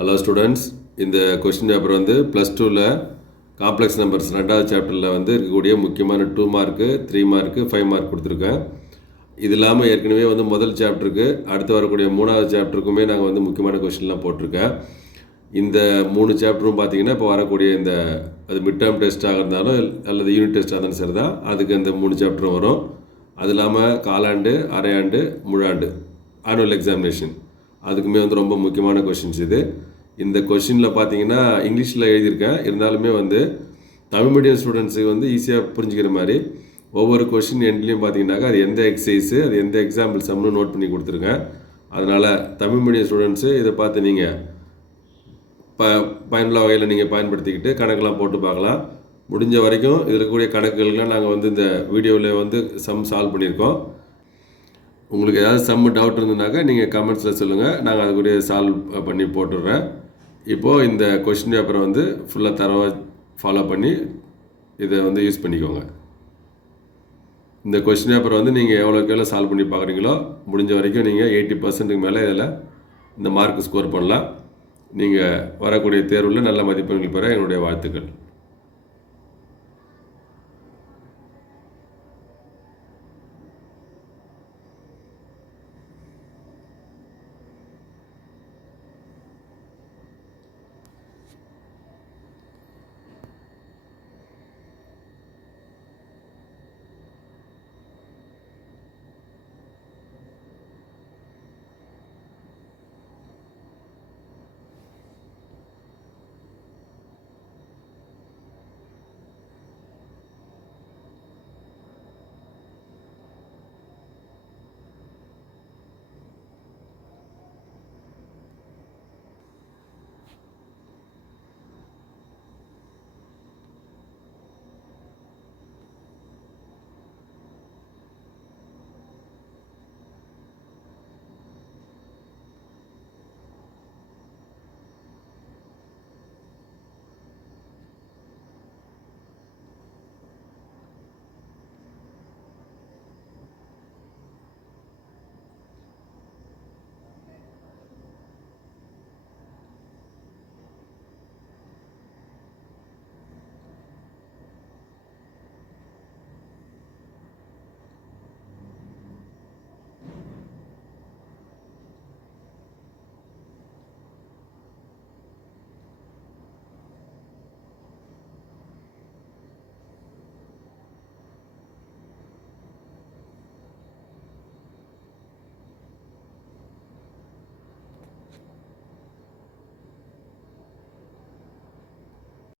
Hello students, இந்த question paper வந்து plus டூவில் காம்ப்ளெக்ஸ் நம்பர்ஸ் 2வது சாப்டரில் வந்து இருக்கக்கூடிய முக்கியமான 2 மார்க்கு 3 மார்க்கு 5 மார்க் கொடுத்துருக்கேன். இது இல்லாமல் ஏற்கனவே வந்து முதல் சாப்டருக்கு அடுத்து வரக்கூடிய 3வது சாப்டருக்குமே நாங்கள் வந்து முக்கியமான கொஸ்டின்லாம் போட்டிருக்கேன். இந்த 3 சாப்டரும் பார்த்தீங்கன்னா இப்போ வரக்கூடிய இந்த அது மிட் டேர்ம் டெஸ்ட்டாக இருந்தாலும் அல்லது யூனிட் டெஸ்ட்டாக இருந்தாலும் சரி தான், அதுக்கு இந்த 3 சாப்டரும் வரும். அது இல்லாமல் காலாண்டு, அரையாண்டு, முழாண்டு ஆனுவல் எக்ஸாமினேஷன் அதுக்குமே வந்து ரொம்ப முக்கியமான கொஷின்ஸ் இது. இந்த கொஷினில் பார்த்தீங்கன்னா இங்கிலீஷில் எழுதியிருக்கேன், இருந்தாலுமே வந்து தமிழ் மீடியம் ஸ்டூடெண்ட்ஸுக்கு வந்து ஈஸியாக புரிஞ்சுக்கிற மாதிரி ஒவ்வொரு கொஷின் எண்ட்லேயும் பார்த்தீங்கன்னாக்கா அது எந்த எக்ஸசைஸு, அது எந்த எக்ஸாம்பிள் சம்னு நோட் பண்ணி கொடுத்துருக்கேன். அதனால் தமிழ் மீடியம் ஸ்டூடெண்ட்ஸு இதை பார்த்து நீங்கள் பயனுள்ள வகையில் நீங்கள் பயன்படுத்திக்கிட்டு கணக்கெலாம் போட்டு பார்க்கலாம். முடிஞ்ச வரைக்கும் இதில் இருக்கக்கூடிய கணக்குகள்லாம் நாங்கள் வந்து இந்த வீடியோவில் வந்து சம் சால்வ் பண்ணியிருக்கோம். உங்களுக்கு ஏதாவது சம் டவுட் இருந்ததுனாக்கா நீங்கள் கமெண்ட்ஸில் சொல்லுங்கள், நாங்கள் அதுக்குரிய சால்வ் பண்ணி போட்டுடுறேன். இப்போது இந்த கொஷின் பேப்பரை வந்து ஃபுல்லாக தரவாக ஃபாலோ பண்ணி இதை வந்து யூஸ் பண்ணிக்கோங்க. இந்த கொஷின் பேப்பரை வந்து நீங்கள் எவ்வளோக்கு எவ்வளோ சால்வ் பண்ணி பார்க்குறீங்களோ முடிஞ்ச வரைக்கும் நீங்கள் 80% மேலே இதில் இந்த மார்க் ஸ்கோர் பண்ணலாம். நீங்கள் வரக்கூடிய தேர்வில் நல்ல மதிப்பெண்கள் பெற என்னுடைய வாழ்த்துக்கள்.